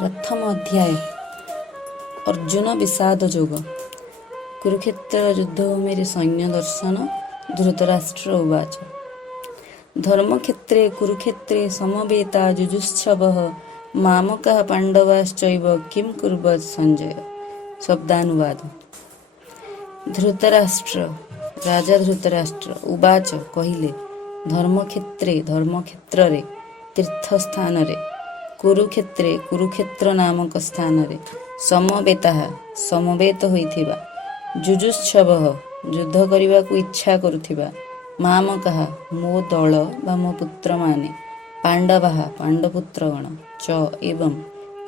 प्रथम अध्याय अर्जुन विषाद जोग। कुरुक्षेत्र युद्धभूमि सैन्य दर्शन। धृतराष्ट्र उवाच धर्मक्षेत्रे कुरुक्षेत्रे समवेता जुजुत्सवः मामकाः पाण्डवाश्चैव किं कुर्वत् संजय। शब्दानुवाद। धृतराष्ट्र राजा धृतराष्ट्र उवाच कहिले धर्मक्षेत्रे धर्मक्षेत्र तीर्थस्थान कुरुक्षेत्रे कुरुक्षेत्र नामक स्थान समवेता समवेत होइथिबा जुजुत्सव युद्ध करने को इच्छा करुथिबा मामकाः मो दल बा मो पुत्र माने पांडवाः पांडपुत्रगण च एवं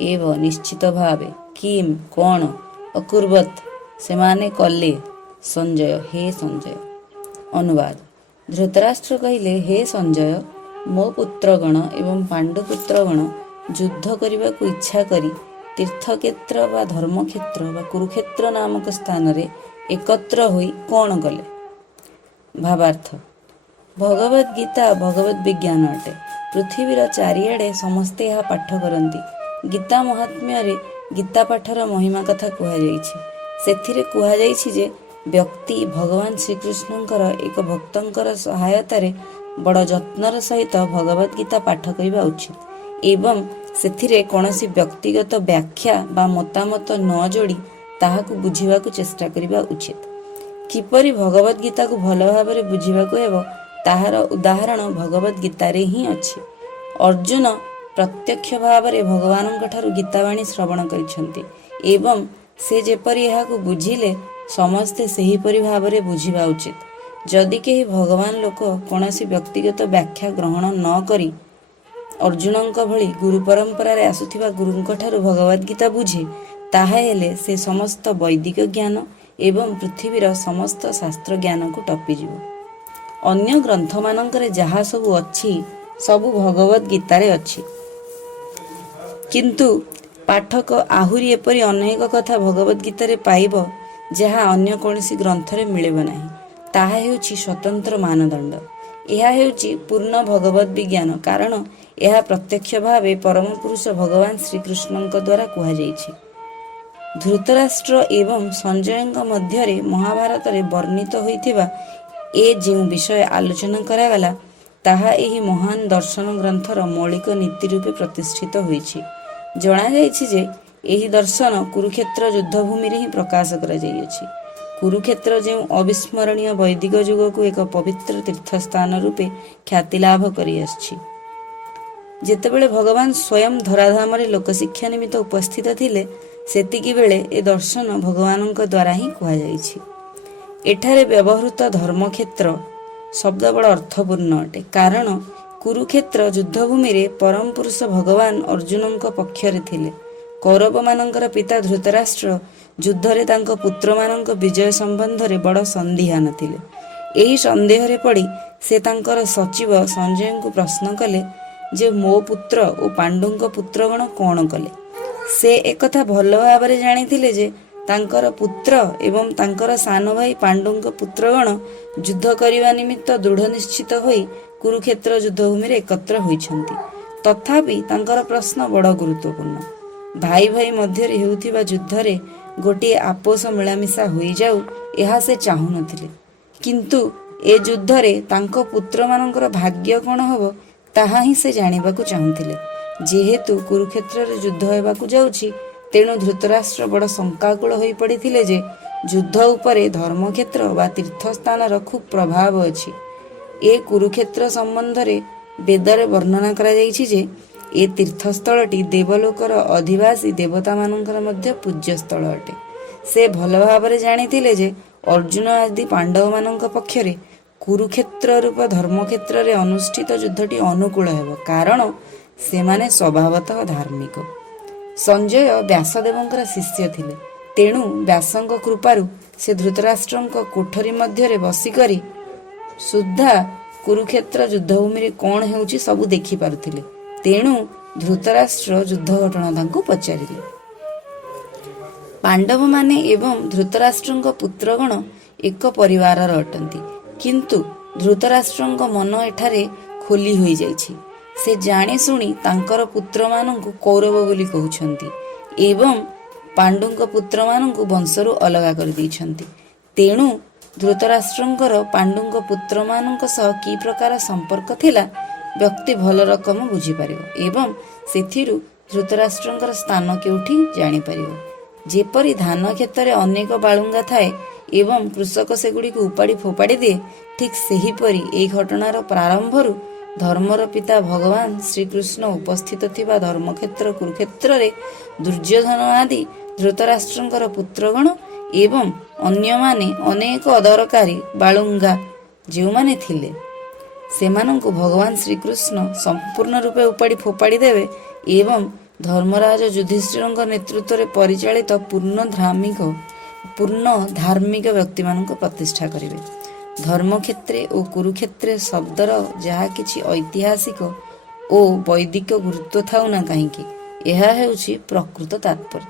एव निश्चित भावे किम कौन अकुर्वत से माने कले संजय हे संजय। अनुवाद। धृतराष्ट्र कहिले हे संजय मो पुत्रगण एवं पांडुपुत्रगण युद्ध करने को इच्छा करी तीर्थक्षेत्र व धर्मक्षेत्र व कुरुक्षेत्र नामक स्थान रे एकत्र होई कौन कले। भावार्थ। भगवद गीता भगवद विज्ञान अटे। पृथ्वीर चारिआडे समस्ते यह पाठ करती। गीता महात्म्य रे गीता पाठर महिमा कथा कुहाଯାଇଛି। सेथिरे कुहाଯାଇଛି जे व्यक्ति भगवान श्रीकृष्णंकर एक भक्तंकर सहायतारे बड़ जत्नर सहित भगवद गीता पाठ करने उचित एवं सेथिरे कौनसी व्यक्तिगत व्याख्या बा मतामत न जोड़ी ताहाकु बुझिबाकु चेष्टा करिबा उचित। किपरि भगवद गीता को भल भाबरे बुझिबाकु हेबो ताहार उदाहरण भगवद गीता रे ही अछि। अर्जुन प्रत्यक्ष भावरे भगवानଙ୍କ ठाରୁ गीतावाणी श्रवण करिसंती एवं से जेपरि एहाकु बुझिले समस्ते सेही परि भावरे बुझिबा उचित। जदि केही भगवान लोक कौनसी व्यक्तिगत व्याख्या ग्रहण न करी अर्जुनଙ୍କ भଳି गुरु परंपरा रे आसुथिबा गुरुଙ୍କ ठाରୁ भगवद गीता बुझे ताहा हेले से समस्त वैदिक ज्ञान एवं पृथ्वीर समस्त शास्त्र ज्ञान को टपी जीव। अन्य ग्रंथ मानकरे जहा सबु अछि सबु भगवद गीता रे अछि किंतु पाठक आहुरी एपरि अनेक कथा भगवद गीता रे पाइब जहा अन्य कौनसी ग्रंथ रे मिलेब नाही। ताहा हेउछि स्वतंत्र मानदंड। यह हेउछि पूर्ण भगवद विज्ञान कारण यह प्रत्यक्ष भावे परम पुरुष भगवान श्रीकृष्णଙ୍କ द्वारा कुहाଯାଇଛି। धृतराष्ट्र एवं संजयଙ୍କ ମଧ୍ୟରେ महाभारत रे वर्णित होइथिबा ए ଯେଉଁ विषय आलोचना करागला ताहा एही महान दर्शन ग्रंथर मौलिक नीति रूपे प्रतिष्ठित होइछि। जणा जाइछि जे एही दर्शन कुरुक्षेत्र युद्धभूमि रे ही प्रकाश करा जाइछि। कुरुक्षेत्र जो अविस्मरणीय वैदिक युग को एक पवित्र तीर्थस्थान रूपे ख्याति लाभ करि आछि। जेतेबेले भगवान स्वयं धराधाम रे लोकशिक्षा निमित्त उपस्थित थिले सेतिकी बेले ए दर्शन भगवानଙ୍କ द्वारा ही कुहा जाइछि। एठारे व्यवहृत धर्मक्षेत्र शब्द बड़ अर्थपूर्ण अटे कारण कुरुक्षेत्र युद्धभूमि रे परम पुरुष भगवान अर्जुनଙ୍କ पक्षरे थिले। कौरव मानकर पिता धृतराष्ट्र युद्ध रे तांको पुत्र मानक विजय संबंध रे बड़ संदिहान थिले। एही संदेह रे पड़ी से तांकर सचिव संजय को प्रश्न कले जे मो पुत्र और पांडुଙ୍କ पुत्रगण कौन कले। से एकथा भल भावरे जानिथिले जे तांकर पुत्र एवं तांकर सान भाई पांडुଙ୍କ पुत्रगण युद्ध करने निमित्त दृढ़ निश्चित होई कुरुक्षेत्र युद्धभूमि रे एकत्र होइछंती। तथापि तांकर प्रश्न बड़ गुरुत्वपूर्ण। भाई भाई मध्य हेउथिबा युद्ध रे गोटे आपोष मिलामिशा होई जाऊ एहा से चाहू नथिले किंतु ए युद्ध रे तांको पुत्र मानकर भाग्य कौन हबो ताहा ही से जानिबाकू चाहुथिले। जेहेतु कुरुक्षेत्र रे युद्ध हेबाकू जाउछि तेणु धृतराष्ट्र बड़ शंकाकुल होई पड़िथिले जे युद्ध उपरे धर्मक्षेत्र बा तीर्थस्थानर खूब प्रभाव अछि। ए कुरुक्षेत्र संबंध रे वेदरे वर्णना करा जाइछि जे ए तीर्थस्थलटी देवलोकर अधिवासी देवता मानकर मध्य पूज्य स्थल अटे। से भल भावरे जानिथिले जे अर्जुन आदि पांडव मानक पक्षरे कुरुक्षेत्र रूप धर्मक्षेत्र रे अनुष्ठित युद्धटी अनुकूल हेब कारण से माने स्वभावतः धार्मिक। संजय व्यासदेवंकर शिष्य थिले तेणु व्यासंक कृपारु से धृतराष्ट्रଙ୍କ कोठरी मध्य रे बसी करी सुद्धा कुरुक्षेत्र युद्धभूमि रे कौन हेउछि सबु देखि पारुथिले। तेणु धृतराष्ट्र युद्ध घटना तांको पचारिले। पांडव माने एवं धृतराष्ट्रଙ୍କ पुत्रगण एक परिवारर अटंती किंतु धृतराष्ट्रଙ୍କ मन एठारे खोली होई जाइछि। ସେ ଜାଣି ଶୁଣି ତାଙ୍କର ପୁତ୍ରମାନଙ୍କୁ କୌରବ ବୋଲି କହୁଛନ୍ତି ଏବଂ ପାଣ୍ଡୁଙ୍କ ପୁତ୍ରମାନଙ୍କୁ ବଂଶରୁ ଅଲଗା କରିଦେଇଛନ୍ତି। ତେଣୁ ଧୃତରାଷ୍ଟ୍ରଙ୍କର ପାଣ୍ଡୁଙ୍କ ପୁତ୍ରମାନଙ୍କ ସହ କି ପ୍ରକାର ସମ୍ପର୍କ ଥିଲା ବ୍ୟକ୍ତି ଭଲ ରକମ ବୁଝିପାରିବ ଏବଂ ସେଥିରୁ ଧୃତରାଷ୍ଟ୍ରଙ୍କର ସ୍ଥାନ କେଉଁଠି ଜାଣିପାରିବ। ଯେପରି ଧାନ କ୍ଷେତରେ ଅନେକ ବାଳୁଙ୍ଗା ଥାଏ ଏବଂ କୃଷକ ସେଗୁଡ଼ିକୁ ଉପାଡ଼ି ଫୋପାଡ଼ି ଦିଏ, ଠିକ୍ ସେହିପରି ଏହି ଘଟଣାର ପ୍ରାରମ୍ଭରୁ ଧର୍ମର ପିତା ଭଗବାନ ଶ୍ରୀକୃଷ୍ଣ ଉପସ୍ଥିତ ଥିବା ଧର୍ମକ୍ଷେତ୍ର କୁରୁକ୍ଷେତ୍ରରେ ଦୁର୍ଯ୍ୟୋଧନ ଆଦି ଧୃତରାଷ୍ଟ୍ରଙ୍କର ପୁତ୍ରଗଣ ଏବଂ ଅନ୍ୟମାନେ ଅନେକ ଅଦରକାରୀ ବାଳୁଙ୍ଗା ଯେଉଁମାନେ ଥିଲେ, ସେମାନଙ୍କୁ ଭଗବାନ ଶ୍ରୀକୃଷ୍ଣ ସମ୍ପୂର୍ଣ୍ଣ ରୂପେ ଉପାଡ଼ି ଫୋପାଡ଼ି ଦେବେ ଏବଂ ଧର୍ମରାଜ ଯୁଧିଷ୍ଠିରଙ୍କ ନେତୃତ୍ୱରେ ପରିଚାଳିତ ପୂର୍ଣ୍ଣ ଧାର୍ମିକ ବ୍ୟକ୍ତିମାନଙ୍କୁ ପ୍ରତିଷ୍ଠା କରିବେ। ଧର୍ମକ୍ଷେତ୍ରେ ଓ କୁରୁକ୍ଷେତ୍ରେ ଶବ୍ଦର ଯାହା କିଛି ଐତିହାସିକ ଓ ବୈଦିକ ଗୁରୁତ୍ୱ ଥାଉ ନା କାହିଁକି, ଏହା ହେଉଛି ପ୍ରକୃତ ତାତ୍ପର୍ଯ୍ୟ।